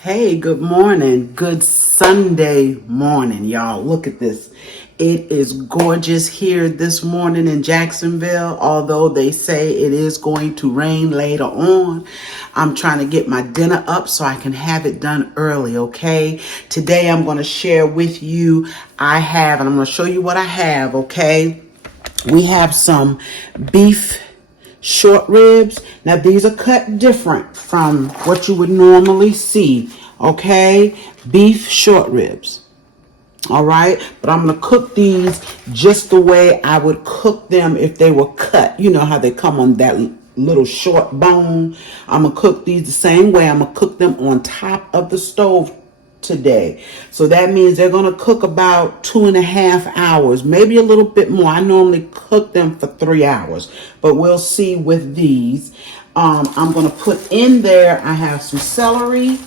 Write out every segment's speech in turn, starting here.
Hey, good morning. Good Sunday morning, y'all. Look at this. It is gorgeous here this morning in Jacksonville, although they say it is going to rain later on. I'm trying to get my dinner up so I can have it done early, okay? Today I'm going to share with you, and I'm going to show you what I have, okay? We have some beef short ribs. Now these are cut different from what you would normally see, okay? Beef short ribs. All right, but I'm gonna cook these just the way I would cook them if they were cut. You know how they come on that little short bone. I'm gonna cook these the same way. I'm gonna cook them on top of the stove today. So that means they're gonna cook about 2.5 hours, maybe a little bit more. I normally cook them for 3 hours, but we'll see with these. I'm gonna put in there, I have some celery.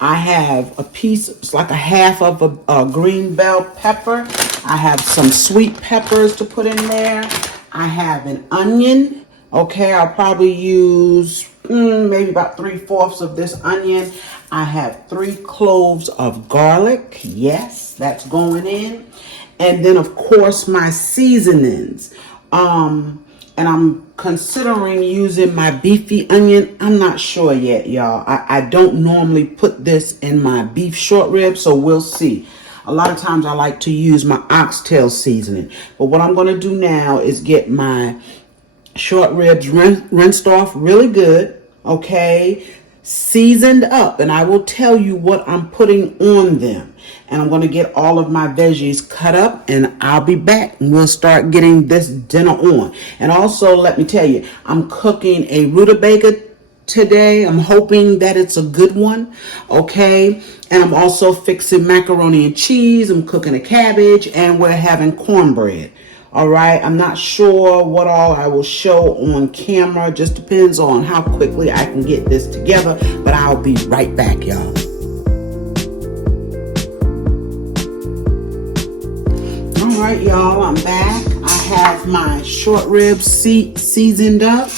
I have a piece, it's like a half of a green bell pepper. I have some sweet peppers to put in there. I have an onion. Okay, I'll probably use maybe about 3/4 of this onion. I have 3 cloves of garlic. Yes, that's going in. And then of course my seasonings. And I'm considering using my beefy onion. I'm not sure yet, y'all. I don't normally put this in my beef short rib, so we'll see. A lot of times I like to use my oxtail seasoning. But what I'm going to do now is get my short ribs rinsed off really good, okay? Seasoned up, and I will tell you what I'm putting on them. And I'm going to get all of my veggies cut up, and I'll be back and we'll start getting this dinner on. And also, let me tell you, I'm cooking a rutabaga today. I'm hoping that it's a good one, okay? And I'm also fixing macaroni and cheese. I'm cooking a cabbage, and we're having cornbread. All right, I'm not sure what all I will show on camera. Just depends on how quickly I can get this together, but I'll be right back, y'all. All right, y'all, I'm back. I have my short ribs seasoned up,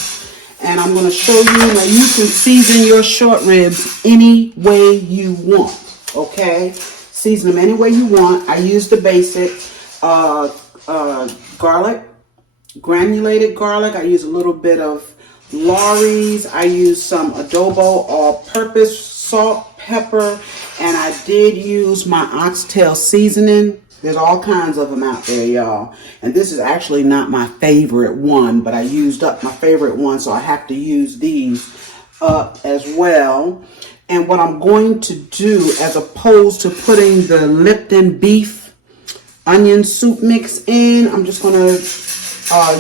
and I'm going to show you. Now, you can season your short ribs any way you want, okay? Season them any way you want. I use the basic garlic, granulated garlic. I use a little bit of Lawry's. I use some adobo all-purpose salt, pepper, and I did use my oxtail seasoning. There's all kinds of them out there, y'all. And this is actually not my favorite one, but I used up my favorite one, so I have to use these up as well. And what I'm going to do, as opposed to putting the Lipton beef onion soup mix in, I'm just going to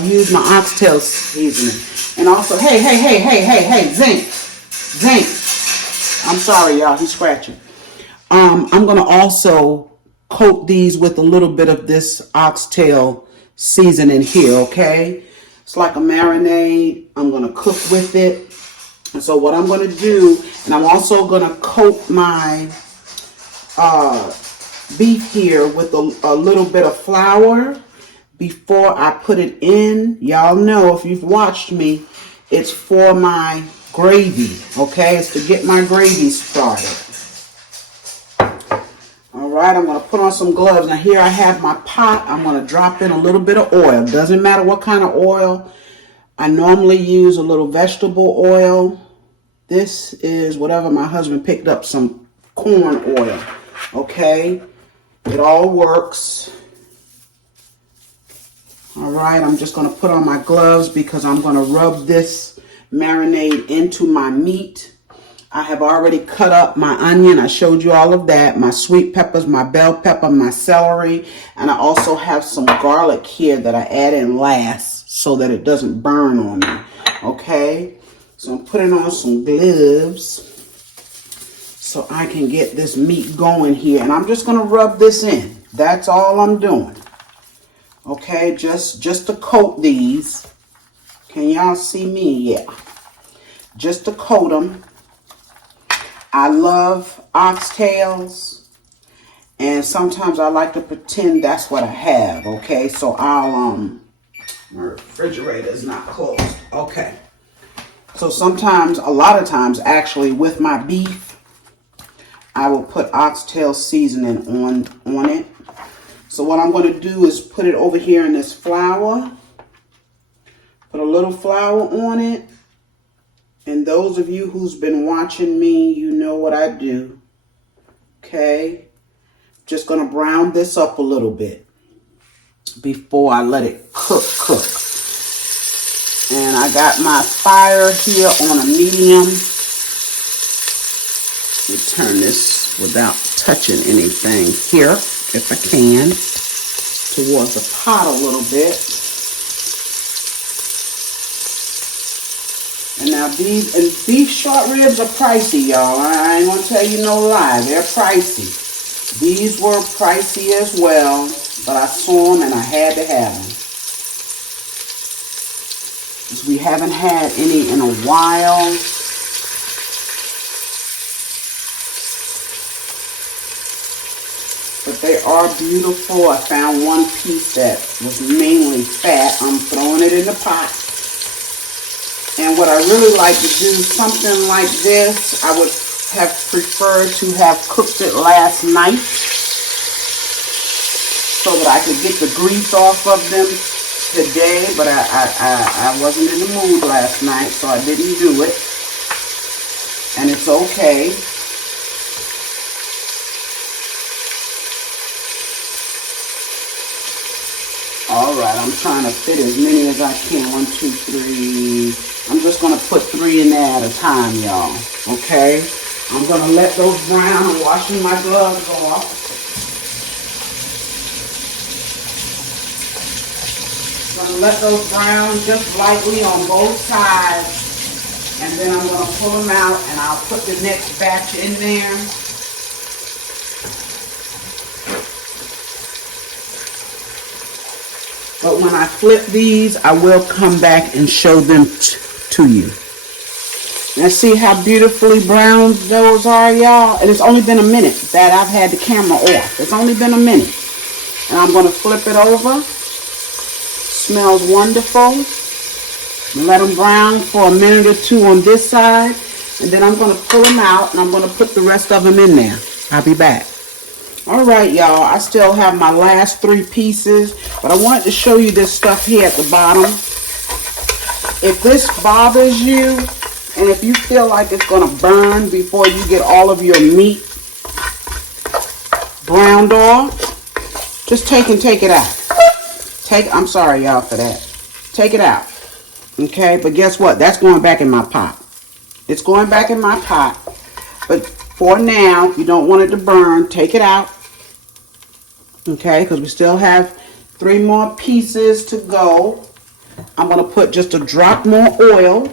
use my oxtail seasoning. And also, hey, Zink. I'm sorry, y'all, he's scratching. I'm going to also coat these with a little bit of this oxtail seasoning here, okay? It's like a marinade. I'm going to cook with it. And so what I'm going to do, and I'm also going to coat my beef here with a little bit of flour before I put it in. Y'all know, if you've watched me, it's for my gravy, okay? It's to get my gravy started. All right, I'm going to put on some gloves. Now here I have my pot. I'm going to drop in a little bit of oil. Doesn't matter what kind of oil. I normally use a little vegetable oil. This is whatever my husband picked up, some corn oil, okay? It all works. All right, I'm just going to put on my gloves because I'm going to rub this marinade into my meat. I have already cut up my onion. I showed you all of that. My sweet peppers, my bell pepper, my celery. And I also have some garlic here that I add in last so that it doesn't burn on me. Okay, so I'm putting on some gloves so I can get this meat going here. And I'm just going to rub this in. That's all I'm doing. Okay, just to coat these. Can y'all see me? Yeah. Just to coat them. I love oxtails, and sometimes I like to pretend that's what I have, okay? So my refrigerator is not closed. Okay. So sometimes, a lot of times actually, with my beef, I will put oxtail seasoning on it. So what I'm going to do is put it over here in this flour. Put a little flour on it. And those of you who's been watching me, you know what I do. Okay. Just going to brown this up a little bit before I let it cook. And I got my fire here on a medium. Let me turn this without touching anything here, if I can, towards the pot a little bit. And now beef short ribs are pricey, y'all. I ain't gonna tell you no lie, they're pricey. These were pricey as well, but I saw them and I had to have them. Because we haven't had any in a while. But they are beautiful. I found one piece that was mainly fat. I'm throwing it in the pot. And what I really like to do, something like this, I would have preferred to have cooked it last night so that I could get the grease off of them today, but I wasn't in the mood last night, so I didn't do it. And it's okay. Alright, I'm trying to fit as many as I can. 1, 2, 3. I'm just going to put 3 in there at a time, y'all. Okay? I'm going to let those brown. I'm washing my gloves off. I'm going to let those brown just lightly on both sides. And then I'm going to pull them out and I'll put the next batch in there. But when I flip these, I will come back and show them to you. Now see how beautifully brown those are, y'all? And it's only been a minute that I've had the camera off. It's only been a minute. And I'm going to flip it over. Smells wonderful. Let them brown for a minute or two on this side. And then I'm going to pull them out and I'm going to put the rest of them in there. I'll be back. Alright, y'all, I still have my last 3 pieces, but I wanted to show you this stuff here at the bottom. If this bothers you, and if you feel like it's going to burn before you get all of your meat browned off, just take it out. I'm sorry, y'all, for that. Take it out. Okay, but guess what? That's going back in my pot. It's going back in my pot. But for now, if you don't want it to burn, take it out. Okay, because we still have 3 more pieces to go. I'm going to put just a drop more oil.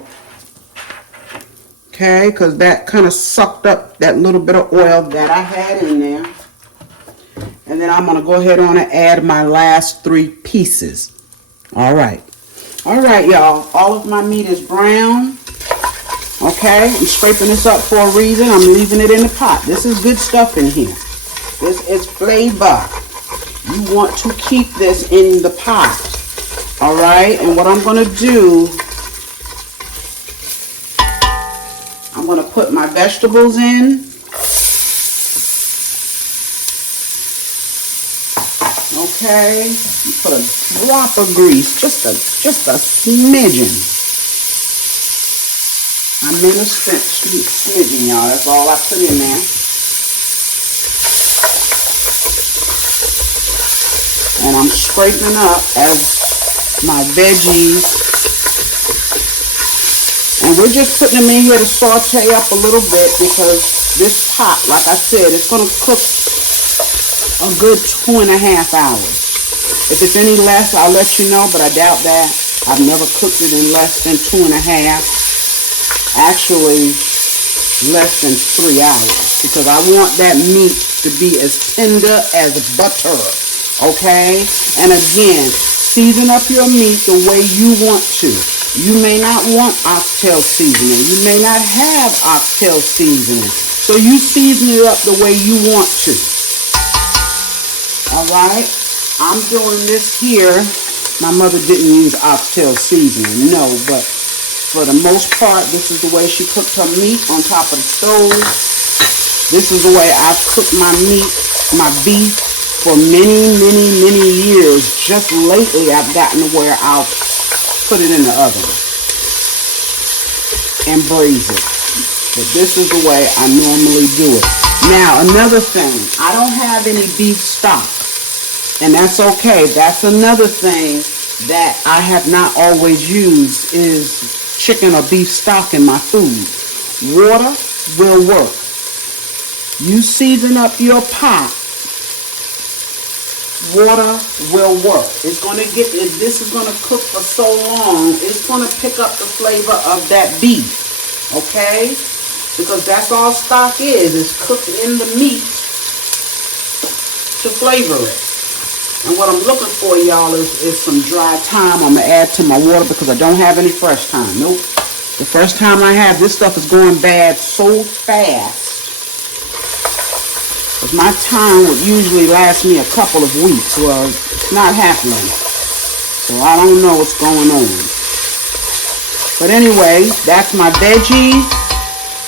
Okay, because that kind of sucked up that little bit of oil that I had in there. And then I'm going to go ahead on and add my last 3 pieces. Alright. Alright, y'all. All of my meat is brown. Okay, I'm scraping this up for a reason. I'm leaving it in the pot. This is good stuff in here. This is flavor. You want to keep this in the pot. Alright, and what I'm going to do, I'm going to put my vegetables in. Okay, you put a drop of grease, just a smidgen. I meant a smidgen, y'all. That's all I put in there. And I'm scraping up as my veggies. And we're just putting them in here to saute up a little bit because this pot, like I said, it's going to cook a good 2.5 hours. If it's any less, I'll let you know, but I doubt that. I've never cooked it in less than 2.5. Actually, less than 3 hours, because I want that meat to be as tender as butter. Okay? And again, season up your meat the way you want to. You may not want oxtail seasoning. You may not have oxtail seasoning. So you season it up the way you want to. Alright? I'm doing this here. My mother didn't use oxtail seasoning, no, but for the most part, this is the way she cooked her meat on top of the stove. This is the way I've cooked my meat, my beef, for many, many, many years. Just lately, I've gotten to where I'll put it in the oven and braise it. But this is the way I normally do it. Now, another thing, I don't have any beef stock, and that's okay. That's another thing that I have not always used is chicken or beef stock in my food. Water will work. You season up your pot, water will work. It's going to get, if this is going to cook for so long, it's going to pick up the flavor of that beef, okay? Because that's all stock is cooked in the meat to flavor it. And what I'm looking for, y'all, is some dry thyme. I'm going to add to my water because I don't have any fresh thyme. Nope. The first time I have, this stuff is going bad so fast. Because my thyme would usually last me a couple of weeks. Well, it's not happening. So I don't know what's going on. But anyway, that's my veggies.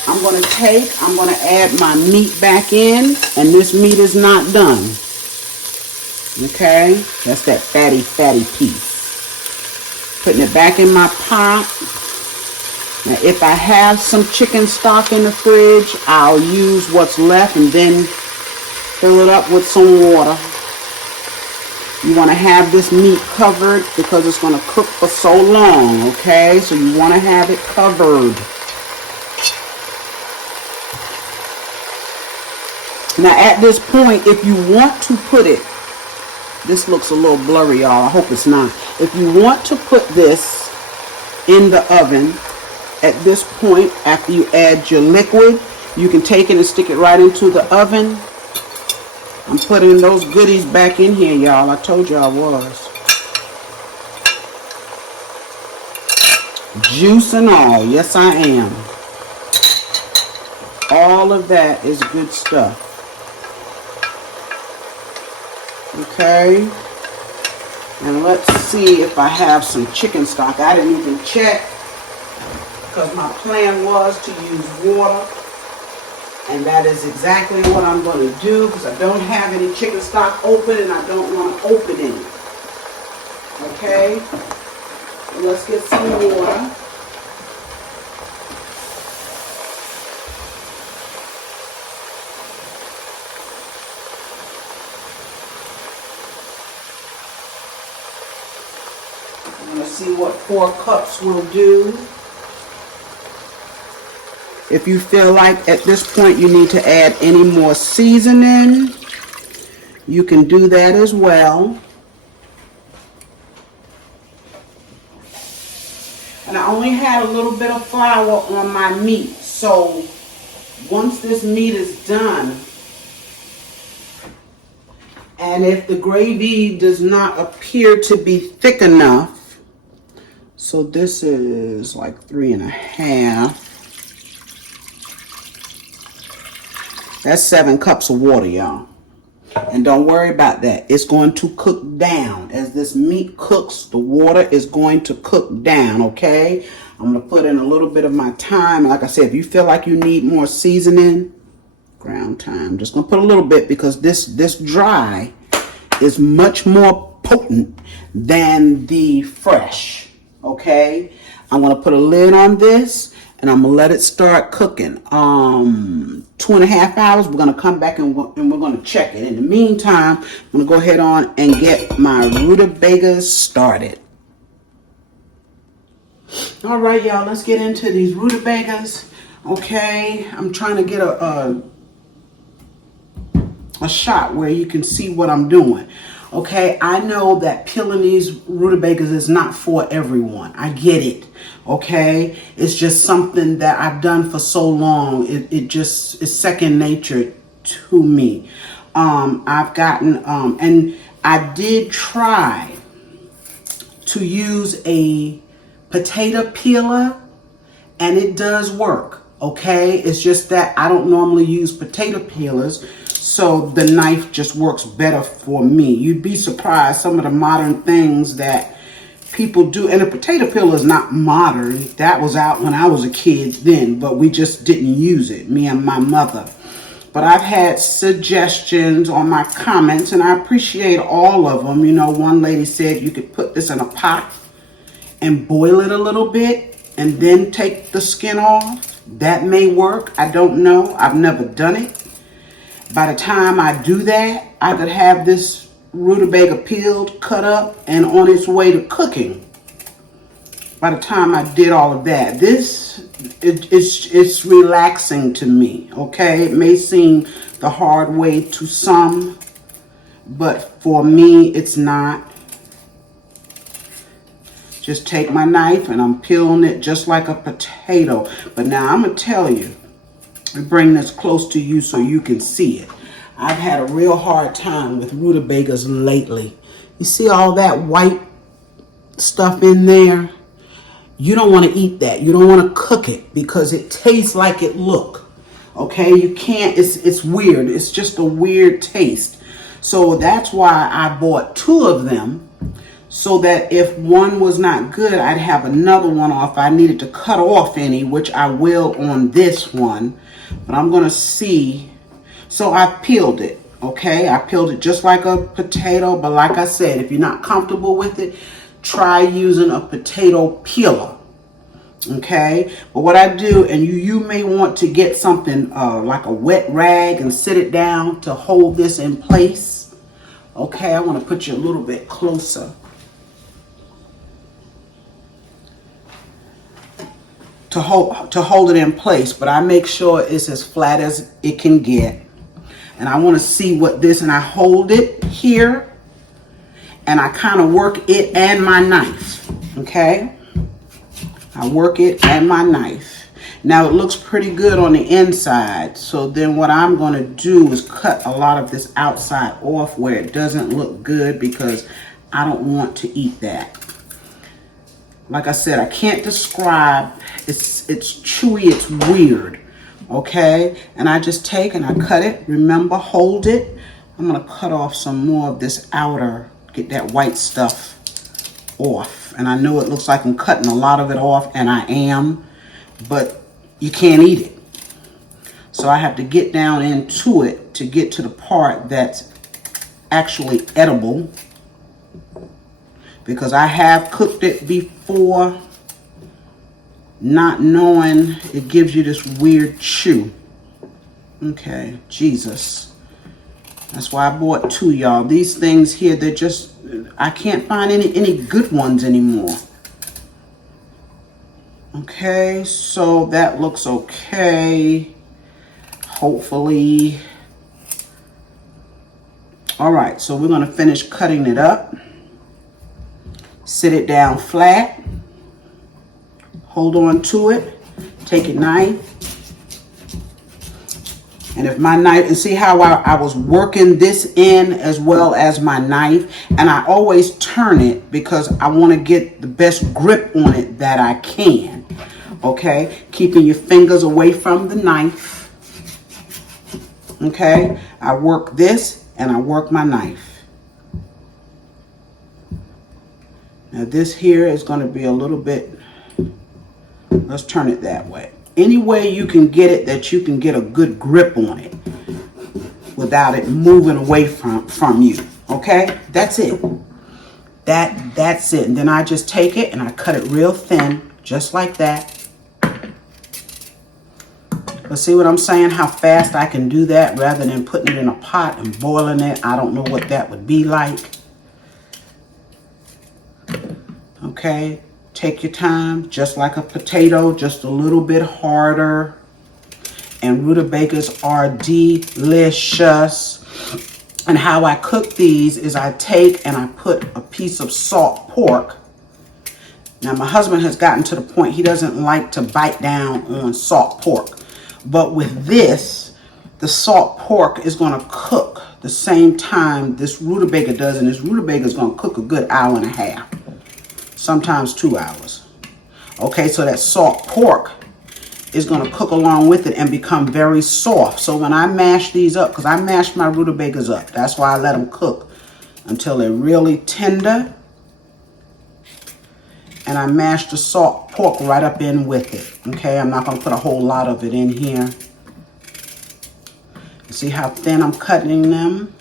I'm going to add my meat back in. And this meat is not done. Okay? That's that fatty, fatty piece. Putting it back in my pot. Now, if I have some chicken stock in the fridge, I'll use what's left and then fill it up with some water. You want to have this meat covered because it's going to cook for so long, okay? So you want to have it covered. Now, at this point, if you want to put it, this looks a little blurry, y'all. I hope it's not. If you want to put this in the oven, at this point, after you add your liquid, you can take it and stick it right into the oven. I'm putting those goodies back in here, y'all. I told you I was. Juice and all. Yes, I am. All of that is good stuff. Okay. And let's see if I have some chicken stock. I didn't even check because my plan was to use water. And that is exactly what I'm going to do because I don't have any chicken stock open and I don't want to open any. Okay? So let's get some water. I'm going to see what 4 cups will do. If you feel like at this point you need to add any more seasoning, you can do that as well. And I only had a little bit of flour on my meat. So once this meat is done, and if the gravy does not appear to be thick enough, so this is like 3.5. That's 7 cups of water, y'all. And don't worry about that. It's going to cook down. As this meat cooks, the water is going to cook down, okay? I'm going to put in a little bit of my thyme. Like I said, if you feel like you need more seasoning, ground thyme. I'm just going to put a little bit because this dry is much more potent than the fresh, okay? I'm going to put a lid on this. And I'm going to let it start cooking. 2.5 hours, we're going to come back and we're going to check it. In the meantime, I'm going to go ahead on and get my rutabagas started. All right, y'all, let's get into these rutabagas. Okay, I'm trying to get a shot where you can see what I'm doing. Okay, I know that peeling these rutabagas is not for everyone. I get it. Okay, it's just something that I've done for so long. It just is second nature to me. I've gotten, and I did try to use a potato peeler, and it does work. Okay, it's just that I don't normally use potato peelers. So the knife just works better for me. You'd be surprised some of the modern things that people do. And a potato peeler is not modern. That was out when I was a kid then, but we just didn't use it, me and my mother. But I've had suggestions on my comments, and I appreciate all of them. You know, one lady said you could put this in a pot and boil it a little bit and then take the skin off. That may work. I don't know. I've never done it. By the time I do that, I could have this rutabaga peeled, cut up, and on its way to cooking. By the time I did all of that, it's relaxing to me, okay? It may seem the hard way to some, but for me, it's not. Just take my knife and I'm peeling it just like a potato. But now I'm going to tell you, and bring this close to you so you can see it. I've had a real hard time with rutabagas lately. You see all that white stuff in there? You don't want to eat that. You don't want to cook it because it tastes like it look. Okay, you can't, it's weird. It's just a weird taste. So that's why I bought 2 of them, so that if one was not good, I'd have another one off. I needed to cut off any, which I will on this one. But I'm going to see. So I peeled it, okay? I peeled it just like a potato. But like I said, if you're not comfortable with it, try using a potato peeler, okay? But what I do, and you may want to get something like a wet rag and sit it down to hold this in place. Okay, I want to put you a little bit closer. To hold it in place, but I make sure it's as flat as it can get. And I want to see what this, and I hold it here and I kind of work it and my knife, okay? I work it and my knife. Now it looks pretty good on the inside, so then what I'm going to do is cut a lot of this outside off where it doesn't look good, because I don't want to eat that. Like I said, I can't describe. It's chewy, it's weird, okay? And I just take and I cut it. Remember, hold it. I'm gonna cut off some more of this outer, get that white stuff off. And I know it looks like I'm cutting a lot of it off, and I am, but you can't eat it. So I have to get down into it to get to the part that's actually edible, because I have cooked it before, not knowing it gives you this weird chew. Okay, Jesus. That's why I bought 2, y'all. These things here, they're just, I can't find any good ones anymore. Okay, so that looks okay. Hopefully. All right, so we're gonna finish cutting it up. Sit it down flat, hold on to it, take a knife, and if my knife, and see how I was working this in as well as my knife, and I always turn it because I want to get the best grip on it that I can, okay? Keeping your fingers away from the knife, okay? I work this and I work my knife. Now this here is going to be a little bit, let's turn it that way. Any way you can get it that you can get a good grip on it without it moving away from you. Okay, that's it. That's it. And then I just take it and I cut it real thin, just like that. But see what I'm saying? How fast I can do that rather than putting it in a pot and boiling it. I don't know what that would be like. Okay, take your time, just like a potato, just a little bit harder. And rutabagas are delicious. And how I cook these is I take and I put a piece of salt pork. Now my husband has gotten to the point he doesn't like to bite down on salt pork. But with this, the salt pork is going to cook the same time this rutabaga does. And this rutabaga is going to cook a good hour and a half. Sometimes 2 hours. Okay, so that salt pork is going to cook along with it and become very soft. So when I mash these up, because I mash my rutabagas up, that's why I let them cook until they're really tender. And I mash the salt pork right up in with it. Okay, I'm not going to put a whole lot of it in here. See how thin I'm cutting them?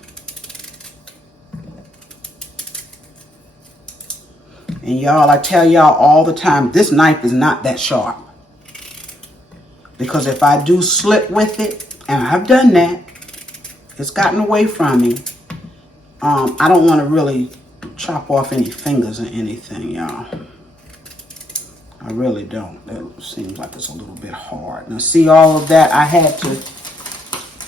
And y'all, I tell y'all all the time, this knife is not that sharp. Because if I do slip with it, and I've done that, it's gotten away from me. I don't want to really chop off any fingers or anything, y'all. I really don't. That seems like it's a little bit hard. Now see all of that I had to,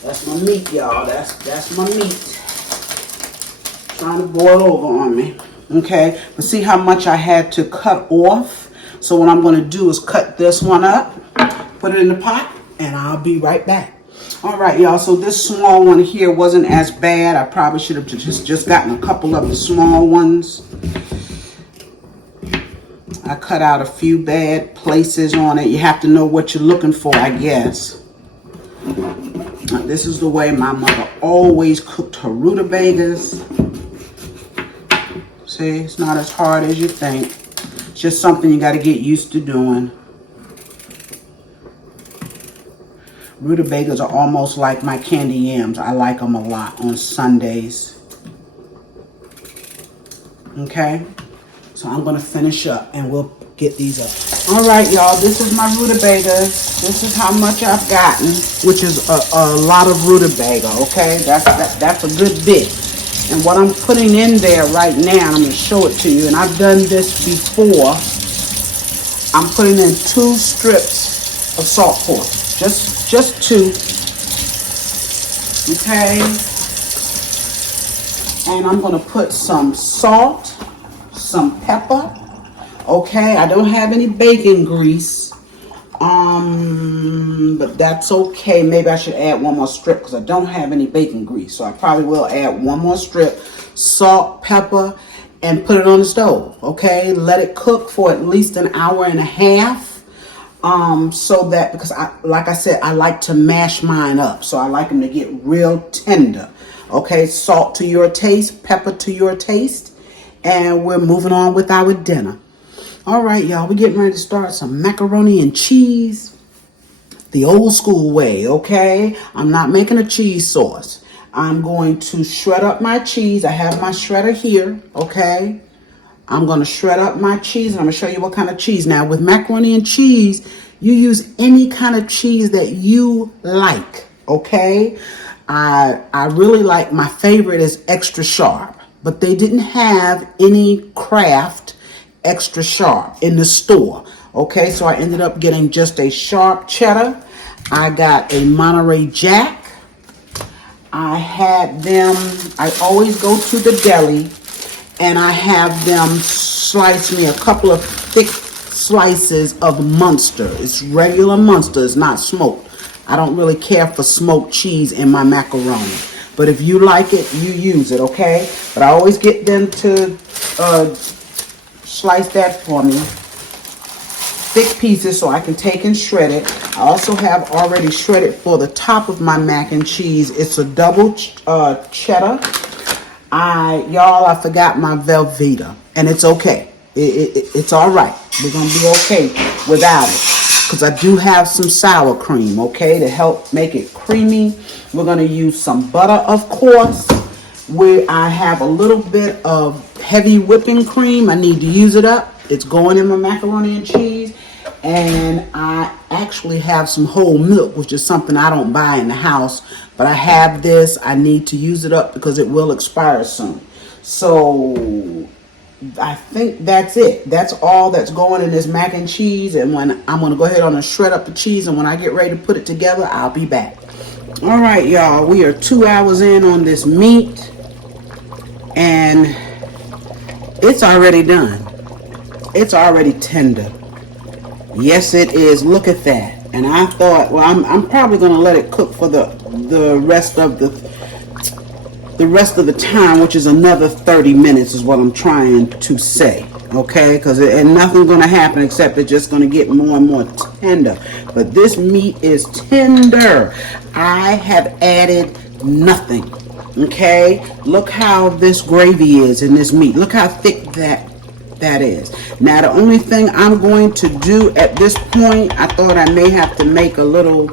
that's my meat, y'all. That's my meat. Trying to boil over on me. Okay, but see how much I had to cut off? So what I'm going to do is cut this one up, put it in the pot, and I'll be right back. All right, y'all, so this small one here wasn't as bad. I probably should have just gotten a couple of the small ones. I cut out a few bad places on it. You have to know what you're looking for, I guess. Now, this is the way my mother always cooked her rutabagas. See, it's not as hard as you think. It's just something you got to get used to doing. Rutabagas are almost like my candy yams. I like them a lot on Sundays. Okay, so I'm going to finish up and we'll get these up. All right, y'all, this is my rutabagas. This is how much I've gotten, which is a lot of rutabaga, okay? That's a good bit. And what I'm putting in there right now, I'm going to show it to you, and I've done this before. I'm putting in 2 strips of salt pork. Just 2. Okay? And I'm going to put some salt, some pepper. Okay? I don't have any bacon grease. But that's okay. Maybe I should add one more strip because I don't have any bacon grease. So I probably will add one more strip, salt, pepper, and put it on the stove. Okay, let it cook for at least an hour and a half. So that, because like I said, I like to mash mine up. So I like them to get real tender. Okay, salt to your taste, pepper to your taste, and we're moving on with our dinner. All right, y'all, we're getting ready to start some macaroni and cheese the old school way, okay? I'm not making a cheese sauce. I'm going to shred up my cheese. I have my shredder here, okay? I'm going to shred up my cheese, and I'm going to show you what kind of cheese. Now, with macaroni and cheese, you use any kind of cheese that you like, okay? I really like, my favorite is extra sharp, but they didn't have any Kraft extra sharp in the store. Okay, so I ended up getting just a sharp cheddar. I got a Monterey Jack. I had them, I always go to the deli and I have them slice me a couple of thick slices of Munster. It's regular Munster, it's not smoked. I don't really care for smoked cheese in my macaroni. But if you like it, you use it, okay? But I always get them to slice that for me, thick pieces, so I can take and shred it. I also have already shredded for the top of my mac and cheese. It's a double cheddar. Y'all, I forgot my Velveeta, and it's okay. It's all right. We're gonna be okay without it, because I do have some sour cream, okay, to help make it creamy. We're gonna use some butter, of course. I have a little bit of heavy whipping cream. I need to use it up. It's going in my macaroni and cheese. And I actually have some whole milk, which is something I don't buy in the house. But I have this. I need to use it up because it will expire soon. So I think that's it. That's all that's going in this mac and cheese. And when I'm going to go ahead on and shred up the cheese. And when I get ready to put it together, I'll be back. All right, y'all. We are 2 hours in on this meat. And it's already done. It's already tender. Yes, it is. Look at that. And I thought, well, I'm probably going to let it cook for the rest of the time, which is another 30 minutes is what I'm trying to say. Okay, because nothing's going to happen except it's just going to get more and more tender. But this meat is tender. I have added nothing. Okay, look how this gravy is in this meat. Look how thick that is. Now the only thing I'm going to do at this point, I thought I may have to make a little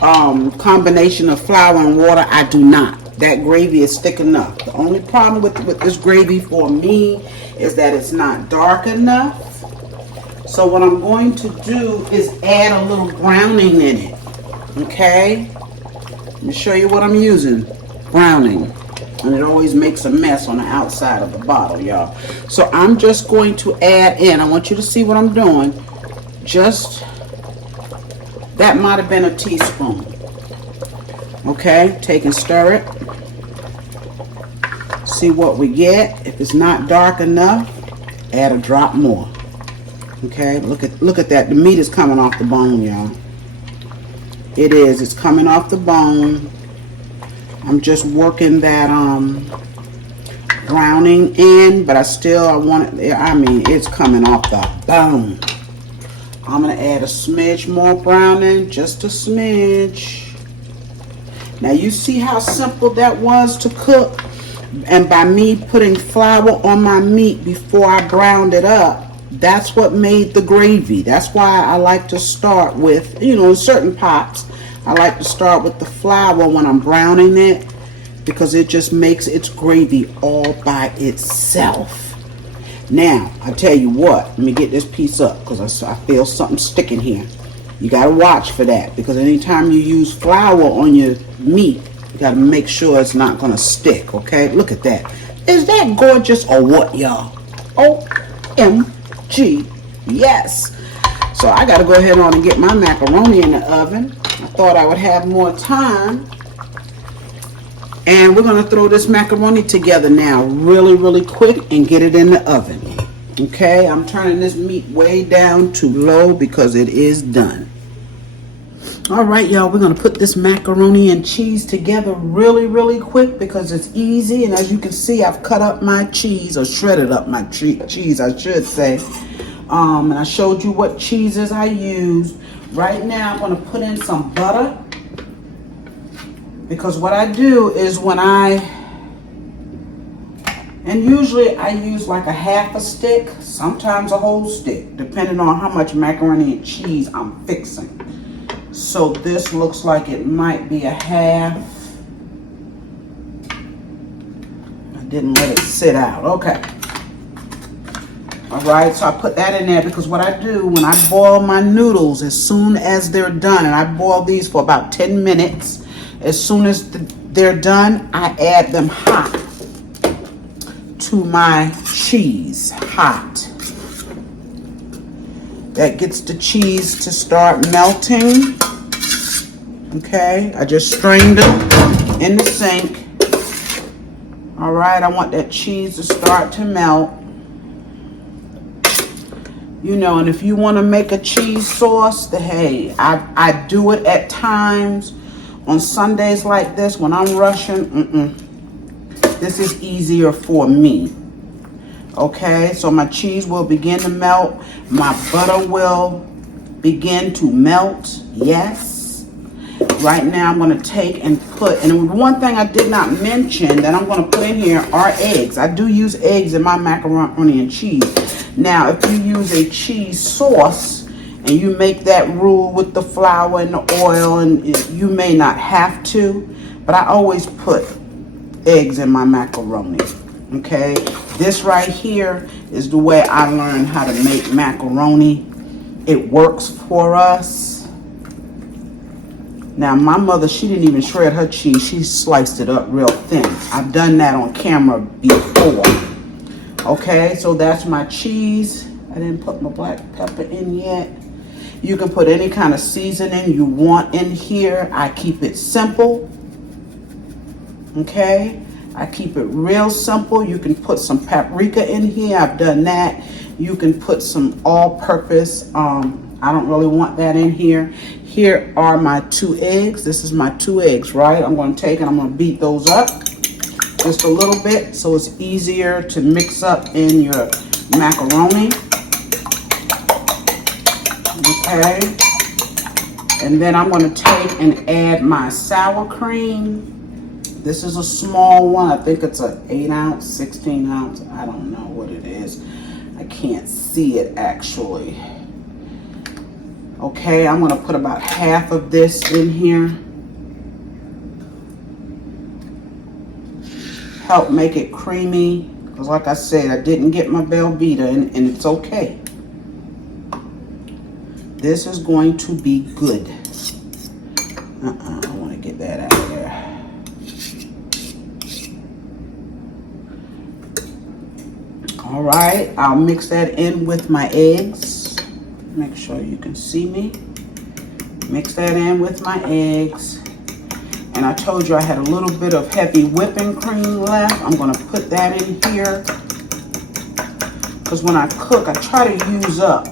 combination of flour and water. I do not. That gravy is thick enough. The only problem with this gravy for me is that it's not dark enough. So what I'm going to do is add a little browning in it. Okay? Let me show you what I'm using. Browning. And it always makes a mess on the outside of the bottle, y'all. So I'm just going to add in. I want you to see what I'm doing. Just, that might have been a teaspoon. Okay? Take and stir it. See what we get. If it's not dark enough, add a drop more. Okay? Look at that. The meat is coming off the bone, y'all. It is. It's coming off the bone. I'm just working that browning in, but I want it. I mean, it's coming off the bone. I'm gonna add a smidge more browning, just a smidge. Now you see how simple that was to cook, and by me putting flour on my meat before I browned it up, that's what made the gravy. That's why I like to start with, in certain pots, I like to start with the flour when I'm browning it, because it just makes its gravy all by itself. Now, I tell you what, let me get this piece up, because I feel something sticking here. You got to watch for that, because anytime you use flour on your meat, you got to make sure it's not going to stick, okay? Look at that. Is that gorgeous or what, y'all? OMG, yes. So I got to go ahead on and get my macaroni in the oven. I thought I would have more time. And we're going to throw this macaroni together now really, really quick and get it in the oven. Okay, I'm turning this meat way down to low because it is done. All right, y'all, we're going to put this macaroni and cheese together really, really quick because it's easy. And as you can see, I've cut up my cheese, or shredded up my cheese, I should say. And I showed you what cheeses I used. Right now, I'm going to put in some butter. Because what I do is and usually I use like a half a stick, sometimes a whole stick, depending on how much macaroni and cheese I'm fixing. So this looks like it might be a half. I didn't let it sit out. Okay. All right, so I put that in there because what I do when I boil my noodles, as soon as they're done, and I boil these for about 10 minutes, as soon as they're done, I add them hot to my cheese, hot. That gets the cheese to start melting. Okay, I just strained it in the sink. All right, I want that cheese to start to melt. And if you want to make a cheese sauce, hey, I do it at times. On Sundays like this, when I'm rushing, this is easier for me. Okay, so my cheese will begin to melt. My butter will begin to melt. Yes. Right now, I'm going to take and and one thing I did not mention that I'm going to put in here are eggs. I do use eggs in my macaroni and cheese. Now, if you use a cheese sauce, and you make that rule with the flour and the oil, and you may not have to, but I always put eggs in my macaroni. Okay, this right here is the way I learned how to make macaroni. It works for us. Now my mother, she didn't even shred her cheese, she sliced it up real thin. I've done that on camera before. Okay, so that's my cheese. I didn't put my black pepper in yet. You can put any kind of seasoning you want in here. I keep it simple. Okay, I keep it real simple. You can put some paprika in here. I've done that. You can put some all-purpose. I don't really want that in here. Here are my 2 eggs. This is my 2 eggs, right? I'm going to take and I'm going to beat those up just a little bit so it's easier to mix up in your macaroni. Okay, and then I'm going to take and add my sour cream. This is a small one. I think it's an 8 ounce, 16 ounce. I don't know what it is. I can't see it actually. Okay, I'm gonna put about half of this in here. Help make it creamy. Because like I said, I didn't get my Velveeta and it's okay. This is going to be good. I want to get that out of there. All right, I'll mix that in with my eggs. Make sure you can see me. Mix that in with my eggs. And I told you I had a little bit of heavy whipping cream left. I'm going to put that in here. Because when I cook, I try to use up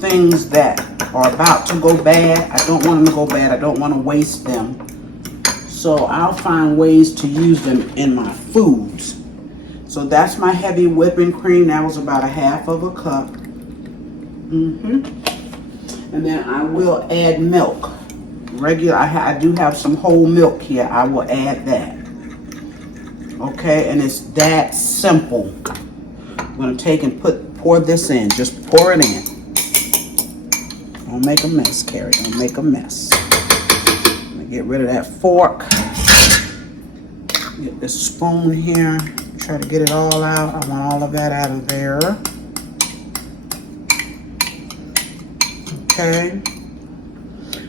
things that are about to go bad. I don't want them to go bad. I don't want to waste them. So I'll find ways to use them in my foods. So that's my heavy whipping cream. That was about a half of a cup. And then I will add milk. Regular, I do have some whole milk here. I will add that. Okay, and it's that simple. I'm gonna take and pour this in. Just pour it in. Don't make a mess, Carrie. Don't make a mess. I'm gonna get rid of that fork. Get this spoon here. Try to get it all out. I want all of that out of there. Okay.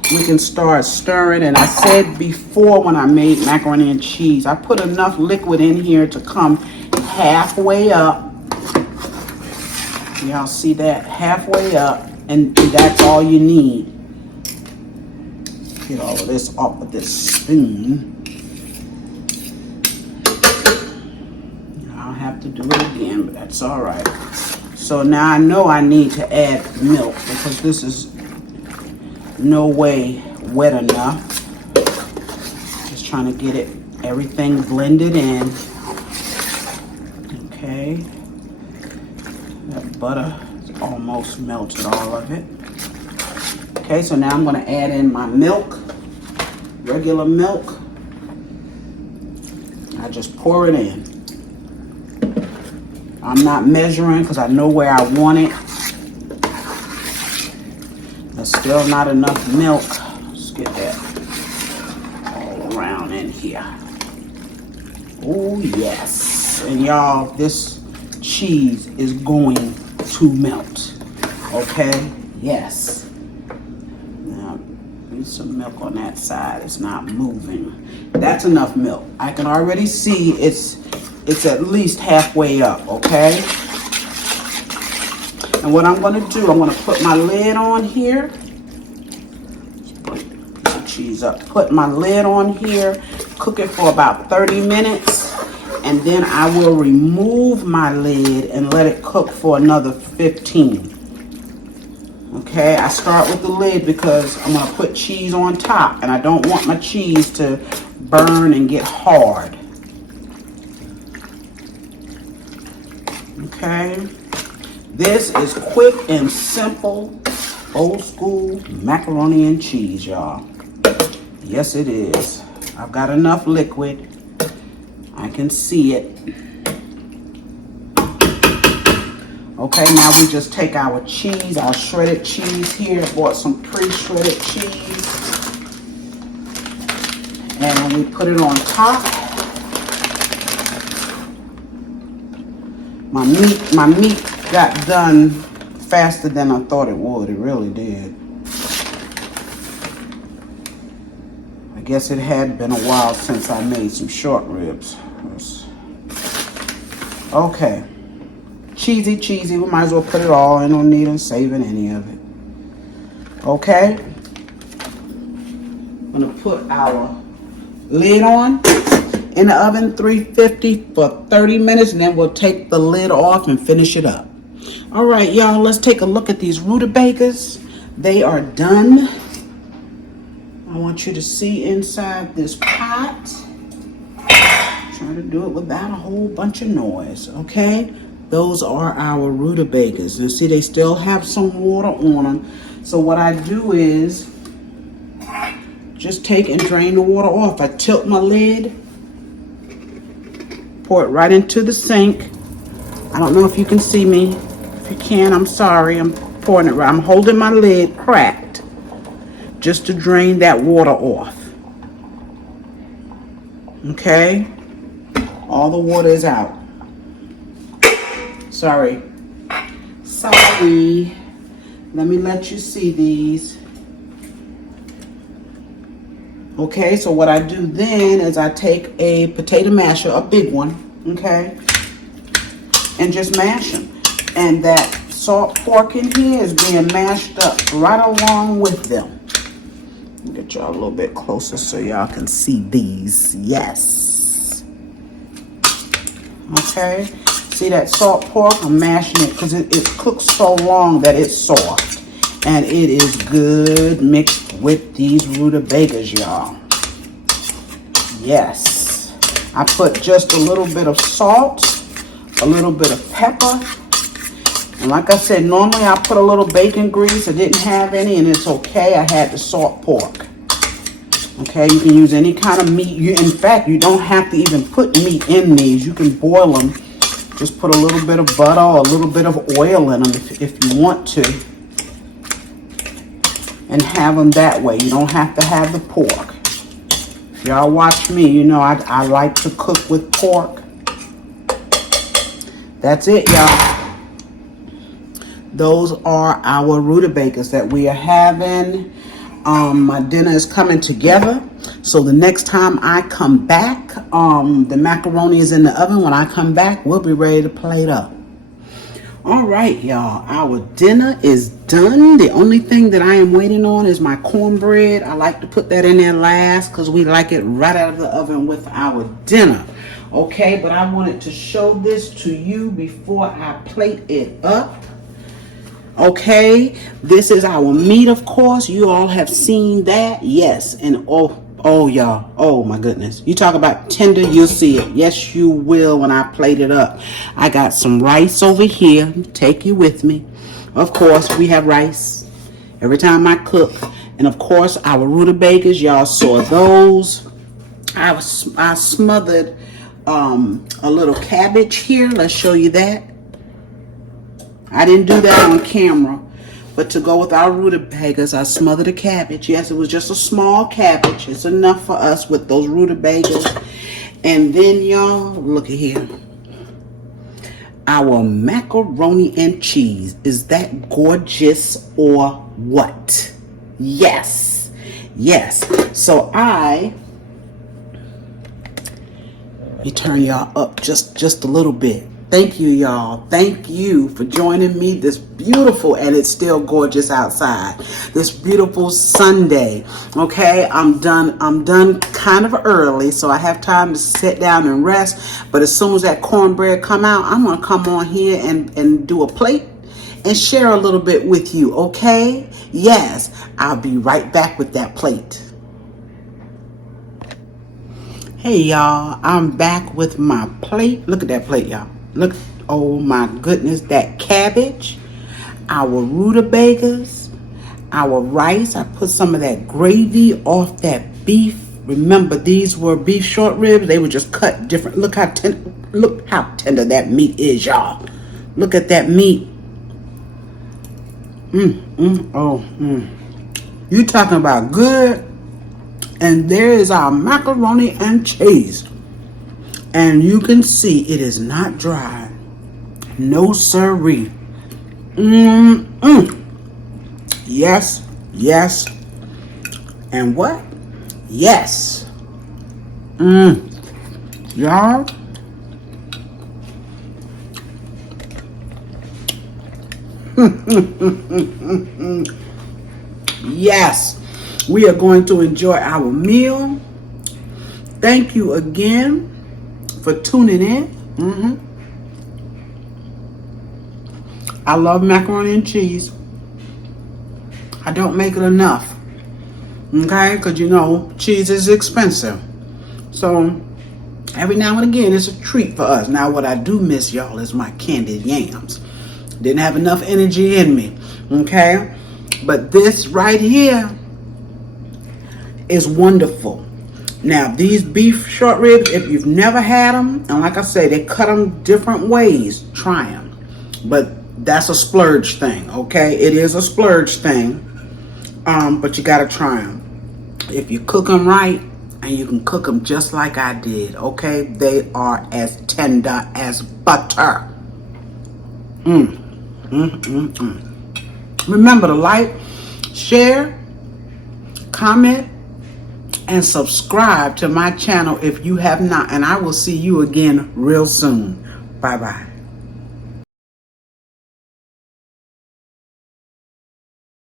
We can start stirring. And I said before when I made macaroni and cheese, I put enough liquid in here to come halfway up. Y'all see that? Halfway up. And that's all you need. Get all of this off with this spoon. I'll have to do it again, but that's all right. So now I know I need to add milk because this is no way wet enough. Just trying to get it, everything blended in. Okay. That butter is almost melted, all of it. Okay, so now I'm going to add in my milk, regular milk. I just pour it in. I'm not measuring because I know where I want it. There's still not enough milk. Let's get that all around in here. Oh, yes. And y'all, this cheese is going to melt. Okay? Yes. Now, need some milk on that side. It's not moving. That's enough milk. I can already see it's at least halfway up, okay? And what I'm going to do, I'm going to put my lid on here. Put the cheese up. Put my lid on here. Cook it for about 30 minutes. And then I will remove my lid and let it cook for another 15. Okay, I start with the lid because I'm going to put cheese on top. And I don't want my cheese to burn and get hard. Okay. This is quick and simple, old school macaroni and cheese, y'all. Yes, it is. I've got enough liquid. I can see it. Okay, now we just take our cheese, our shredded cheese here. I bought some pre-shredded cheese. And we put it on top. My meat got done faster than I thought it would. It really did. I guess it had been a while since I made some short ribs. Okay. Cheesy, cheesy. We might as well put it all in. Don't need saving any of it. Okay. I'm going to put our lid on. In the oven, 350 for 30 minutes, and then we'll take the lid off and finish it up. All right, y'all, let's take a look at these rutabagas. They are done. I want you to see inside this pot. Try to do it without a whole bunch of noise, okay? Those are our rutabagas. And see, they still have some water on them. So what I do is just take and drain the water off. I tilt my lid. Pour it right into the sink. I don't know if you can see me. If you can, I'm sorry. I'm pouring it right. I'm holding my lid cracked. just to drain that water off. Okay, all the water is out. Sorry. Let me let you see these. Okay, so what I do then is I take a potato masher, a big one, okay, and just mash them. And that salt pork in here is being mashed up right along with them. Let me get y'all a little bit closer so y'all can see these. Yes. Okay, see that salt pork? I'm mashing it because it cooks so long that it's soft. And it is good mixed with these rutabagas, y'all. Yes. I put just a little bit of salt, a little bit of pepper. And like I said, normally I put a little bacon grease. I didn't have any, and it's okay. I had the salt pork. Okay, you can use any kind of meat. In fact, you don't have to even put meat in these. You can boil them. Just put a little bit of butter or a little bit of oil in them if you want to. And have them that way. You don't have to have the pork. If y'all watch me, you know I like to cook with pork. That's it, y'all. Those are our rutabagas that we are having. My dinner is coming together. So the next time I come back, the macaroni is in the oven. When I come back, we'll be ready to plate up. All right, y'all, our dinner is done. The only thing that I am waiting on is my cornbread. I like to put that in there last because we like it right out of the oven with our dinner. Okay, but I wanted to show this to you before I plate it up. Okay, this is our meat, of course. You all have seen that. Yes, and oh y'all, oh my goodness, you talk about tender, you'll see it. Yes, you will when I plate it up. I got some rice over here. Take you with me. Of course, we have rice every time I cook. And of course, our rutabagas, y'all saw those. I smothered a little cabbage here. Let's show you that. I didn't do that on camera, but to go with our rutabagas, I smothered a cabbage. Yes, it was just a small cabbage. It's enough for us with those rutabagas. And then, y'all, look at here. Our macaroni and cheese. Is that gorgeous or what? Yes. Yes. So let me turn y'all up just a little bit. Thank you, y'all. Thank you for joining me this beautiful, and it's still gorgeous outside, this beautiful Sunday. Okay, I'm done kind of early, so I have time to sit down and rest. But as soon as that cornbread come out, I'm going to come on here and do a plate and share a little bit with you, okay? Yes, I'll be right back with that plate. Hey, y'all, I'm back with my plate. Look at that plate, y'all. Look, oh my goodness, that cabbage, our rutabagas, our rice. I put some of that gravy off that beef. Remember, these were beef short ribs. They were just cut different. Look how tender that meat is, y'all. Look at that meat. You talking about good? And there is our macaroni and cheese. And you can see it is not dry. No siree. Yes, yes. And what? Yes. Y'all. Yes. We are going to enjoy our meal. Thank you again for tuning in. I love macaroni and cheese. I don't make it enough. Okay, because you know cheese is expensive. So every now and again it's a treat for us. Now what I do miss, y'all, is my candied yams. Didn't have enough energy in me. Okay, but this right here is wonderful. Now, these beef short ribs, if you've never had them, and like I say, they cut them different ways, try them. But that's a splurge thing, okay? It is a splurge thing. but you gotta try them. If you cook them right, and you can cook them just like I did, okay? They are as tender as butter. Remember to like, share, comment, and subscribe to my channel if you have not. And I will see you again real soon. Bye-bye.